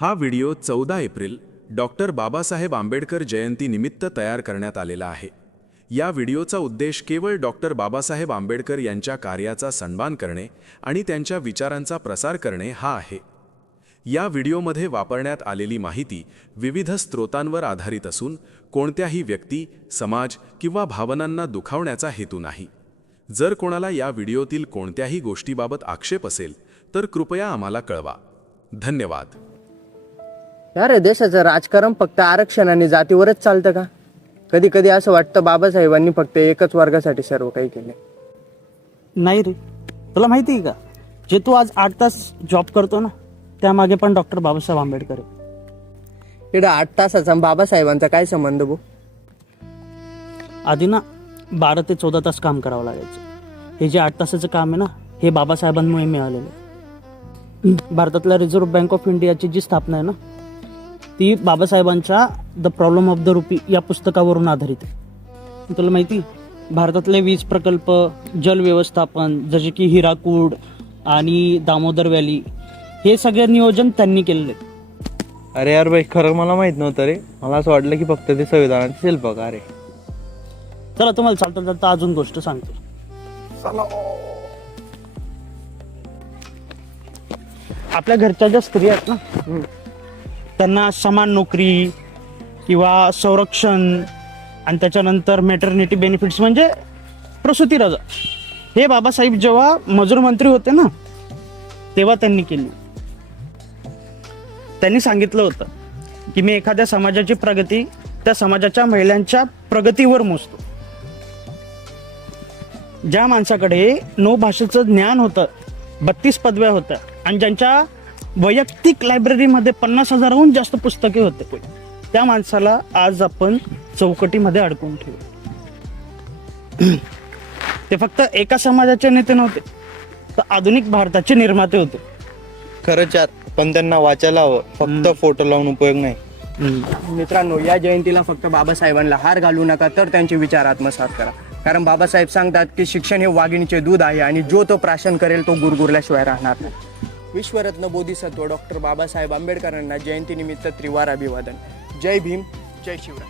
हा video 14 April doctor Babasaheb Ambedkar जयंतीनिमित्त तयार करण्यात आलेला आहे. या व्हिडिओचा उद्देश केवळ डॉक्टर बाबासाहेब आंबेडकर यांच्या कार्याचा सन्मान करणे आणि त्यांच्या विचारांचा प्रसार करणे हा आहे. या व्हिडिओमध्ये वापरण्यात आलेली माहिती विविध स्रोतांवर आधारित असून कोणत्याही व्यक्ती, समाज किंवा भावनांना दुखावण्याचा हेतू नाही. जर कोणाला या व्हिडिओतील कोणत्याही गोष्टीबाबत आक्षेप असेल तर कृपया आम्हाला कळवा. धन्यवाद. यार, देशाचं राजकारण फक्त आरक्षण आणि जातीवरच चालतं का? कधी कधी असं वाटतं बाबासाहेबांनी फक्त एकच वर्गासाठी सर्व काही केले. नाही रे, तुला माहिती आहे का, जे तू आज 8 तास जॉब करतो ना, त्यामागे पण डॉक्टर बाबासाहेब आंबेडकर आहे. इकडं 8 तासाचा बाबासाहेबांचा काय संबंध भाऊ? आधी ना 12 ते 14 तास काम करावं लागायचं. हे जे 8 तासाचं काम आहे ना, हे बाबासाहेबांमुळे मिळालेलं आहे. भारतातल्या रिझर्व्ह बँक ऑफ इंडियाची जी स्थापना आहे ना, ती बाबासाहेबांच्या the problem of the rupee या पुस्तकावरून आधारित आहे. तुला माहिती, भारतातले वीज प्रकल्प, जल व्यवस्थापन जसे की हिराकूड आणि दामोदर व्हॅली, हे सगळे नियोजन त्यांनी केलेले. अरे यार भाई, खरं मला माहित नव्हतं रे. मला असं वाटलं की फक्त ते संविधानाचे शिल्पकार आहे. चला, तुम्हाला चालता चालता अजून गोष्ट सांगतो. आपल्या घरच्या ज्या स्त्री आहेत ना, त्यांना समान नोकरी किंवा संरक्षण आणि त्याच्यानंतर मॅटर्निटी बेनिफिट्स म्हणजे प्रसूती रजा, हे बाबासाहेब जेव्हा मजूर मंत्री होते ना, तेव्हा त्यांनी केली. त्यांनी सांगितलं होतं की मी एखाद्या समाजाची प्रगती त्या समाजाच्या महिलांच्या प्रगतीवर मोजतो. ज्या माणसाकडे 9 भाषेचं ज्ञान होतं, 32 पदव्या होत्या आणि ज्यांच्या वैयक्तिक लायब्ररीमध्ये 50,000हून जास्त पुस्तके होते, त्या माणसाला आज आपण चौकटीमध्ये अडकवून ठेवू. ते फक्त एका समाजाचे नेते नव्हते, तर आधुनिक भारताचे निर्माते होते. खरंच यार, पण त्यांना वाचायला हवं, फक्त फोटो लावून उपयोग नाही. मित्रांनो, या जयंतीला फक्त बाबासाहेबांना हार घालू नका, तर त्यांचे विचार आत्मसात करा. कारण बाबासाहेब सांगतात की शिक्षण हे वाघिणीचे दूध आहे आणि जो तो प्राशन करेल तो गुरगुरल्याशिवाय राहणार नाही. विश्वरत्न बोधिसत्व डॉक्टर बाबासाहेब आंबेडकरांना जयंतीनिमित्त त्रिवार अभिवादन. जय भीम, जय शिवराय.